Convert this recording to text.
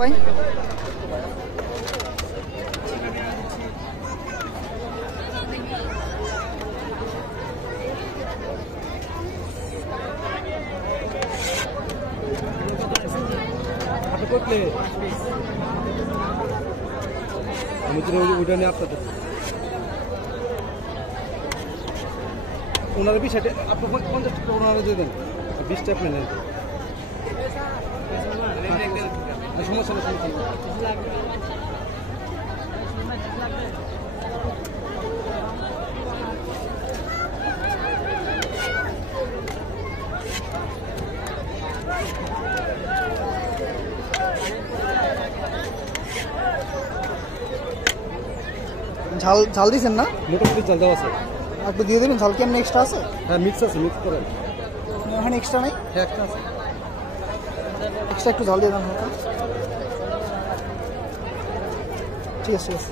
ভাই ওটা নিয়ে আপনাদের ওনারা 20 আপনি 50 টাকা ওনারা দিয়ে দেন 20 টাকা নেন সমস্যা না ঝাল ঝাল দিয়েছেন না? মোটামুটি ঝাল দেওয়া আছে। একটু দিয়ে দেবেন। ঝাল কি এমনি এক্সট্রা আছে? হ্যাঁ মিক্স আছে, মিক্স করেন। ওখানে এক্সট্রা নেই? হ্যাঁ একটা আছে, এক্সট্রা একটু ঝাল দিয়ে দেন। ঠিক আছে ঠিক আছে।